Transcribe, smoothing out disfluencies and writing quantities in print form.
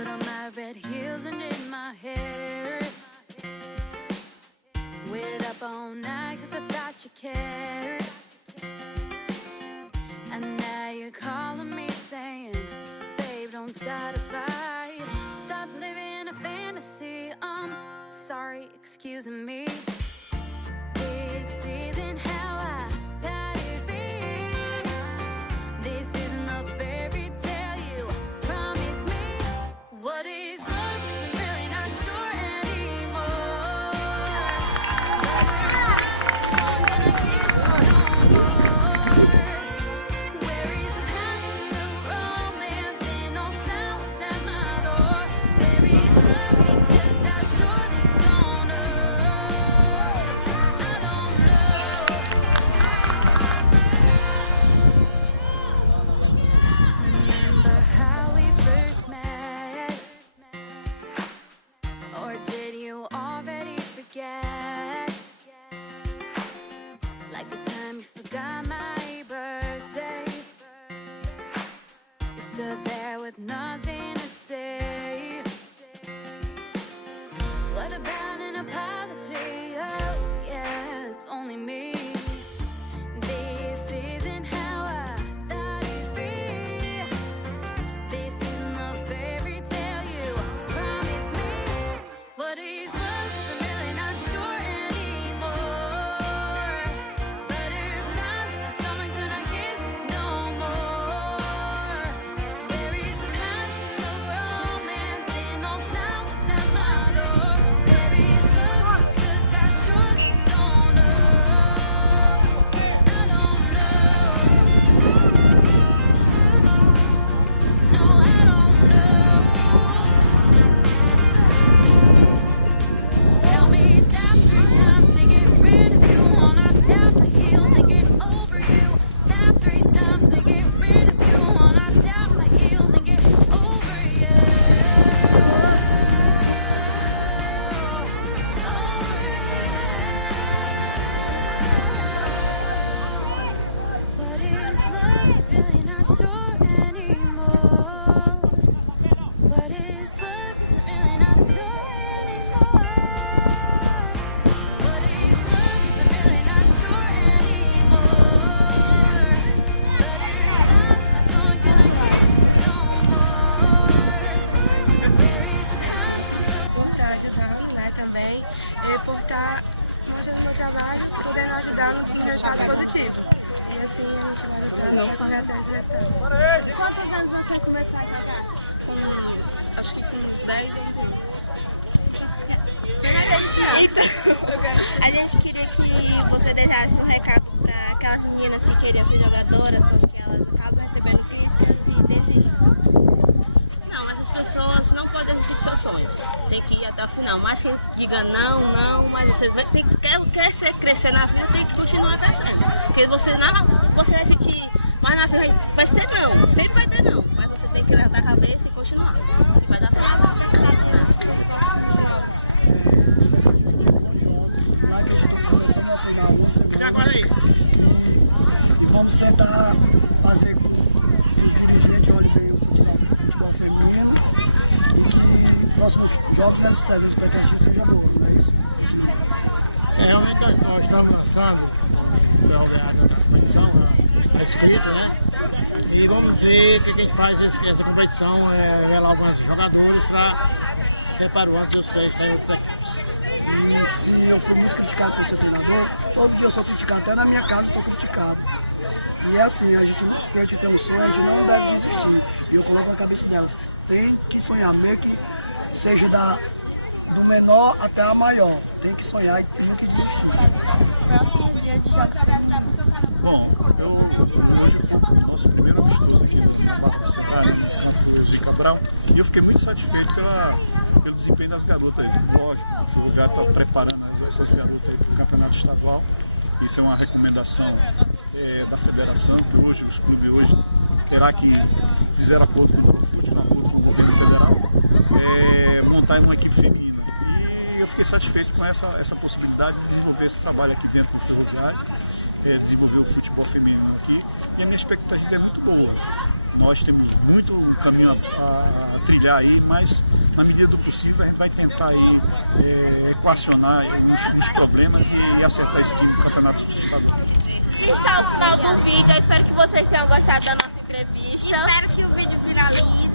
Put on my red heels and did my hair. Waited up all night 'cause I thought you cared. And now you're calling me saying, babe, don't start a fight. Stop living a fantasy. I'm sorry, excuse me. This isn't how I thought it'd be. This isn't the fairy tale you promised me. What is love? 'Cause I'm really not sure anymore. Butterflies, so I'm gonna kiss no more. Where is the passion, the romance, and those flowers at my door? Where is love? Because I surely don't know. I don't know. Remember how we first met? Or did you already forget? Like the time you forgot my birthday. You stood there with nothing to say. What about an apology? Oh yeah, it's only me. This isn't how I thought it'd be. This isn't the fairy tale you promised me. What is love? 'Cause I'm really not sure anymore. Butterflies in my stomach and I kisses no more. Where is the passion, the romance, and those flowers at my door? Where is love? Because I surely don't know. I don't know. No, I don't know. Tell me tap 3 times to get rid of you. Wanna tap my heels and get over you. Tap 3 times to get rid of you. Wanna tap my heels and get over you. Over you. But is love really not sure anymore? What is love? 'Cause I'm really not sure anymore. What is love? 'Cause I'm really not sure anymore. Butterflies in my stomach and I kiss no more. Where is the passion? Por estar ajudando, né, também, e por estar fazendo meu trabalho, podendo ajudar no resultado positivo. E assim a gente vai lutando para correr atrás do resultado. Quantos anos você vai começar a jogar? Acho que com uns 10 anos. A gente queria que você deixasse um recado para aquelas meninas que queriam ser jogadoras, só que elas acabam recebendo críticas e desistem. Não, essas pessoas não podem desistir dos seus sonhos. Tem que ir até o final. Mas que diga não, mas você quer crescer na vida, tem que continuar crescendo. Porque você vai sentir, mas na vida vai ter não, sempre vai ter não. Mas você tem que levantar a cabeça e continuar. E vai dar certo. Vamos tentar fazer com que os dirigentes olhem bem o futebol feminino e que próximos jogos dê sucesso, a expectativa seja boa, não é isso? Realmente nós estamos lançando para olhar da competição escrita, né? E vamos ver o que a gente faz essa competição, revelar alguns jogadores para o ano que eu estou em outras equipes. E se eu for muito criticado por ser treinador, todo dia eu sou criticado, até na minha casa eu sou criticado. E é assim, a gente tem um sonho, a gente não deve desistir. E eu coloco na cabeça delas, tem que sonhar, meio que seja do menor até a maior. Tem que sonhar e nunca desistir. Próximo dia de jogos. Bom, hoje eu fiz o nosso primeiro amistoso aqui no Cabral e eu fiquei muito satisfeito pelo desempenho das garotas. Lógico, o lugar está preparando essas garotas para o campeonato estadual. Isso é uma recomendação da federação, que hoje os clubes hoje terá que fizer acordo com o governo federal, montar uma equipe feminina. E eu fiquei satisfeito com essa possibilidade de desenvolver esse trabalho aqui dentro do Ferroviário, desenvolver o futebol feminino aqui, e a minha expectativa é muito boa. Nós temos muito caminho a trilhar. intermediar aí, mas na medida do possível a gente vai tentar aí equacionar aí os problemas e acertar esse time do campeonato estadual. E está ao final do vídeo, eu espero que vocês tenham gostado da nossa entrevista. Espero que o vídeo viralize.